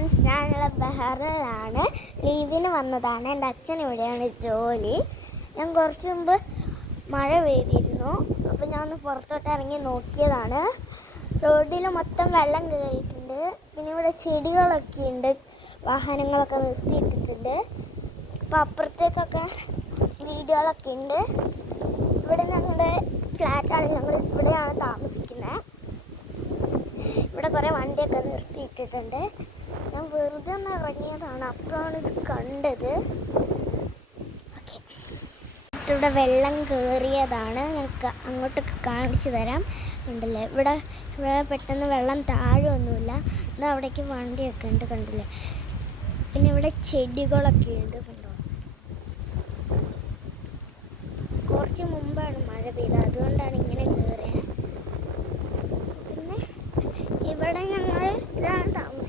Friends, ഞാനുള്ള ബഹറിലാണ്. ലീവിന് വന്നതാണ്. എൻ്റെ അച്ഛൻ ഇവിടെയാണ് ജോലി. ഞാൻ കുറച്ച് മുമ്പ് മഴ പെയ്തിരുന്നു. അപ്പോൾ ഞാൻ ഒന്ന് പുറത്തോട്ട് ഇറങ്ങി നോക്കിയതാണ്. റോഡിൽ മൊത്തം വെള്ളം കയറിയിട്ടുണ്ട്. പിന്നെ ഇവിടെ ചെടികളൊക്കെ ഉണ്ട്, വാഹനങ്ങളൊക്കെ നിർത്തിയിട്ടിട്ടുണ്ട്. അപ്പോൾ അപ്പുറത്തേക്കൊക്കെ വീടുകളൊക്കെ ഉണ്ട്. ഇവിടെ ഞങ്ങളുടെ ഫ്ലാറ്റാണ്, ഞങ്ങൾ ഇവിടെയാണ് താമസിക്കുന്നത്. ഇവിടെ കുറേ വണ്ടിയൊക്കെ നിർത്തിയിട്ടിട്ടുണ്ട്. ഞാൻ വെറുതെ ഒന്ന് ഇറങ്ങിയതാണ്, അപ്പോഴാണ് ഇത് കണ്ടത്. ഓക്കെ, ഇവിടെ വെള്ളം കയറിയതാണ്. ഞങ്ങൾക്ക് അങ്ങോട്ടൊക്കെ കാണിച്ചു തരാം. കണ്ടില്ലേ, ഇവിടെ പെട്ടെന്ന് വെള്ളം താഴെയൊന്നുമില്ല. എന്നാൽ അവിടേക്ക് വണ്ടിയൊക്കെ ഉണ്ട്, കണ്ടില്ലേ. പിന്നെ ഇവിടെ ചെടികളൊക്കെ ഉണ്ട്, കണ്ടോ. കുറച്ച് മുമ്പാണ് മഴ പെയ്തത്, അതുകൊണ്ടാണ് ഇങ്ങനെ കയറിയത്. പിന്നെ ഇവിടെ ഞങ്ങൾ ഇതാണ് താമസം.